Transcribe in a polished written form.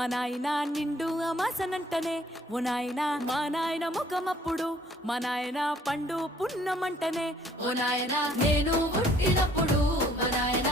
మా నాయన నిండు అమాసనంటనే ఓ నాయన మా నాయన ముఖమప్పుడు మా నాయన పండు పున్నమంటనే ఓ నాయన నేను పుట్టినప్పుడు మా నాయన